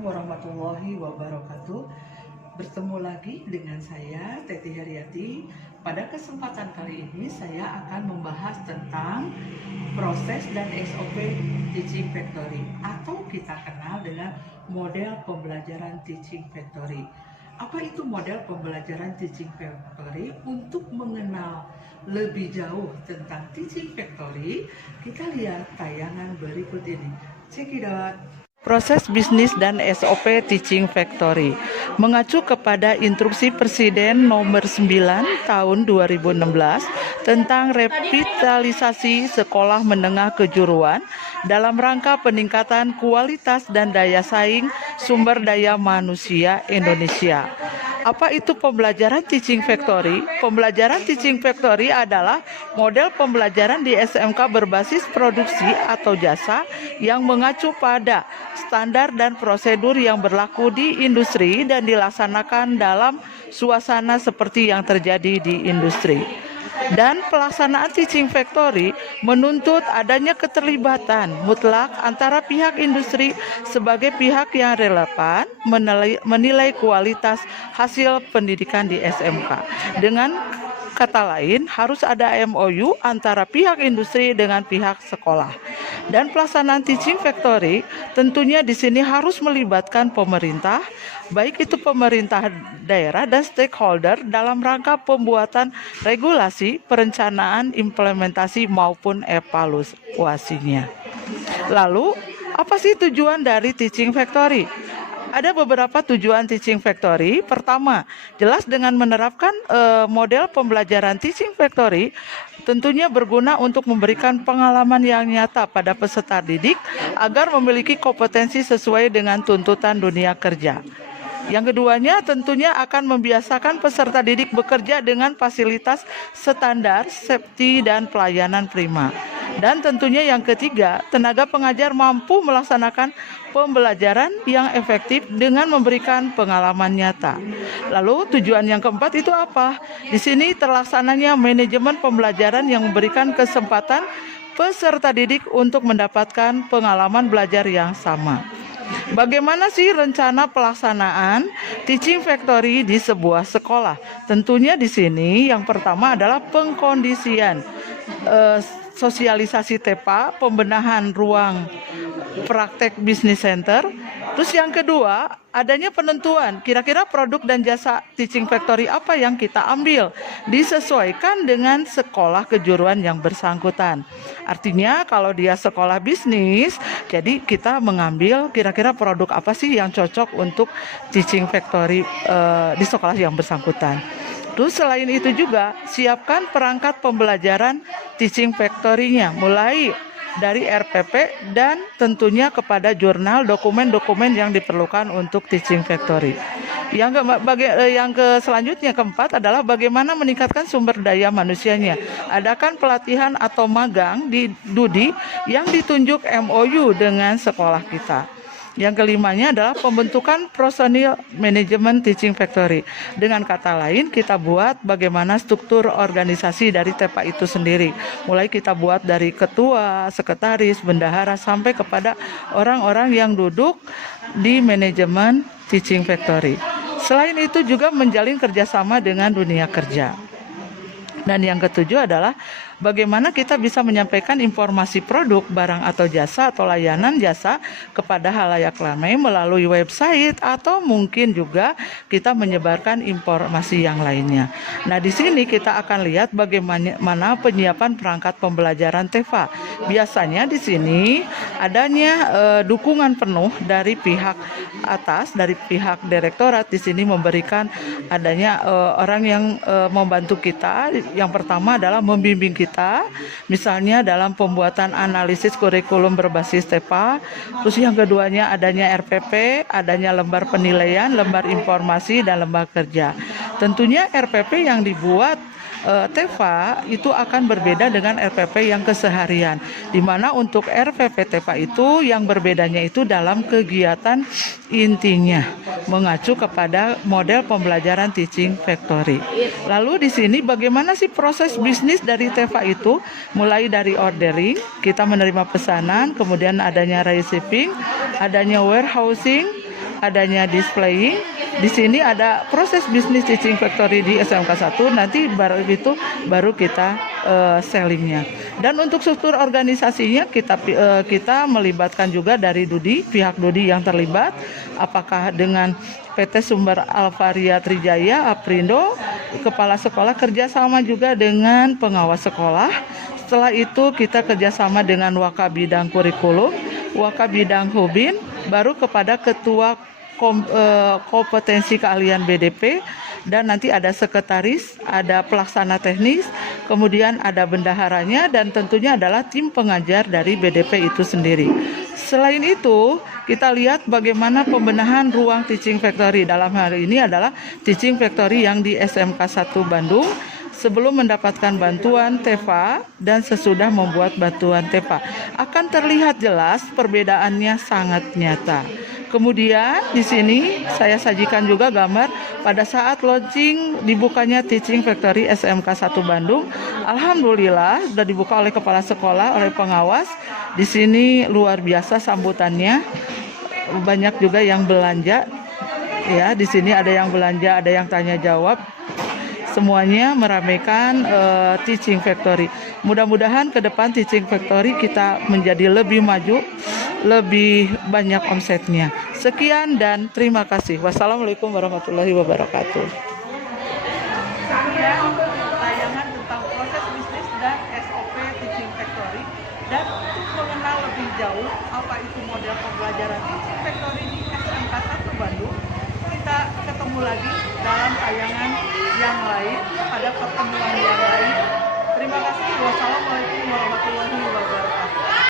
Assalamualaikum warahmatullahi wabarakatuh. Bertemu lagi dengan saya Teti Haryati. Pada kesempatan kali ini saya akan membahas tentang proses dan SOP Teaching Factory atau kita kenal dengan model pembelajaran Teaching Factory. Apa itu model pembelajaran Teaching Factory? Untuk mengenal lebih jauh tentang Teaching Factory, kita lihat tayangan berikut ini. Check it out. Proses bisnis dan SOP Teaching Factory mengacu kepada Instruksi Presiden Nomor 9 Tahun 2016 tentang revitalisasi sekolah menengah kejuruan dalam rangka peningkatan kualitas dan daya saing sumber daya manusia Indonesia. Apa itu pembelajaran Teaching Factory? Pembelajaran Teaching Factory adalah model pembelajaran di SMK berbasis produksi atau jasa yang mengacu pada standar dan prosedur yang berlaku di industri dan dilaksanakan dalam suasana seperti yang terjadi di industri. Dan pelaksanaan Teaching Factory menuntut adanya keterlibatan mutlak antara pihak industri sebagai pihak yang relevan menilai kualitas hasil pendidikan di SMK. Dengan kata lain, harus ada MOU antara pihak industri dengan pihak sekolah. Dan pelaksanaan Teaching Factory tentunya di sini harus melibatkan pemerintah, baik itu pemerintah daerah dan stakeholder dalam rangka pembuatan regulasi, perencanaan, implementasi maupun evaluasinya. Lalu, apa sih tujuan dari Teaching Factory? Ada beberapa tujuan Teaching Factory. Pertama, jelas dengan menerapkan model pembelajaran Teaching Factory tentunya berguna untuk memberikan pengalaman yang nyata pada peserta didik agar memiliki kompetensi sesuai dengan tuntutan dunia kerja. Yang keduanya tentunya akan membiasakan peserta didik bekerja dengan fasilitas standar, safety, dan pelayanan prima. Dan tentunya yang ketiga, tenaga pengajar mampu melaksanakan pembelajaran yang efektif dengan memberikan pengalaman nyata. Lalu tujuan yang keempat itu apa? Di sini terlaksananya manajemen pembelajaran yang memberikan kesempatan peserta didik untuk mendapatkan pengalaman belajar yang sama. Bagaimana sih rencana pelaksanaan Teaching Factory di sebuah sekolah? Tentunya di sini yang pertama adalah pengkondisian, sosialisasi TEPA, pembenahan ruang praktek bisnis center. Terus yang kedua, adanya penentuan kira-kira produk dan jasa Teaching Factory apa yang kita ambil, disesuaikan dengan sekolah kejuruan yang bersangkutan. Artinya kalau dia sekolah bisnis, jadi kita mengambil kira-kira produk apa sih yang cocok untuk Teaching Factory di sekolah yang bersangkutan. Terus selain itu juga siapkan perangkat pembelajaran Teaching Factory-nya mulai dari RPP dan tentunya kepada jurnal dokumen-dokumen yang diperlukan untuk Teaching Factory. Selanjutnya keempat adalah bagaimana meningkatkan sumber daya manusianya. Adakan pelatihan atau magang di DUDI yang ditunjuk MOU dengan sekolah kita. Yang kelimanya adalah pembentukan personil manajemen Teaching Factory. Dengan kata lain, kita buat bagaimana struktur organisasi dari TEPA itu sendiri. Mulai kita buat dari ketua, sekretaris, bendahara, sampai kepada orang-orang yang duduk di manajemen Teaching Factory. Selain itu juga menjalin kerjasama dengan dunia kerja. Dan yang ketujuh adalah bagaimana kita bisa menyampaikan informasi produk, barang atau jasa atau layanan jasa kepada halayak ramai melalui website atau mungkin juga kita menyebarkan informasi yang lainnya. Nah, di sini kita akan lihat bagaimana penyiapan perangkat pembelajaran TEFA. Biasanya di sini adanya dukungan penuh dari pihak atas, dari pihak direktorat. Di sini memberikan adanya orang yang membantu kita. Yang pertama adalah membimbing kita, misalnya dalam pembuatan analisis kurikulum berbasis TEPA. Terus yang keduanya adanya RPP, adanya lembar penilaian, lembar informasi, dan lembar kerja. Tentunya RPP yang dibuat TEFA itu akan berbeda dengan RPP yang keseharian, di mana untuk RPP TEFA itu yang berbedanya itu dalam kegiatan intinya mengacu kepada model pembelajaran Teaching Factory. Lalu di sini bagaimana sih proses bisnis dari TEFA itu? Mulai dari ordering, kita menerima pesanan, kemudian adanya receiving, adanya warehousing, adanya displaying. Di sini ada proses bisnis teaching factory di SMK 1, nanti baru kita sellingnya. Dan untuk struktur organisasinya kita melibatkan juga dari Dudi, pihak Dudi yang terlibat, apakah dengan PT Sumber Alvaria Trijaya, Aprindo, kepala sekolah kerjasama juga dengan pengawas sekolah. Setelah itu kita kerjasama dengan Waka Bidang Kurikulum, Waka Bidang Hubin, baru kepada Ketua Kompetensi Keahlian BDP, dan nanti ada sekretaris, ada pelaksana teknis, kemudian ada bendaharanya, dan tentunya adalah tim pengajar dari BDP itu sendiri. Selain itu, kita lihat bagaimana pembenahan ruang teaching factory. Dalam hal ini adalah teaching factory yang di SMK 1 Bandung, sebelum mendapatkan bantuan TEFA dan sesudah membuat bantuan TEFA. Akan terlihat jelas perbedaannya sangat nyata. Kemudian di sini saya sajikan juga gambar pada saat launching dibukanya Teaching Factory SMK 1 Bandung. Alhamdulillah sudah dibuka oleh kepala sekolah, oleh pengawas. Di sini luar biasa sambutannya. Banyak juga yang belanja. Ya, di sini ada yang belanja, ada yang tanya jawab. Semuanya meramaikan Teaching Factory. Mudah-mudahan ke depan Teaching Factory kita menjadi lebih maju, lebih banyak omsetnya. Sekian dan terima kasih. Wassalamualaikum warahmatullahi wabarakatuh. Sekian tayangan tentang proses bisnis dan SOP Teaching Factory. Dan untuk mengenal lebih jauh apa itu model pembelajaran Teaching Factory di SMK 1 Bandung, kita ketemu lagi dalam tayangan yang lain, pada pertemuan yang lain. Terima kasih. Wassalamualaikum warahmatullahi wabarakatuh.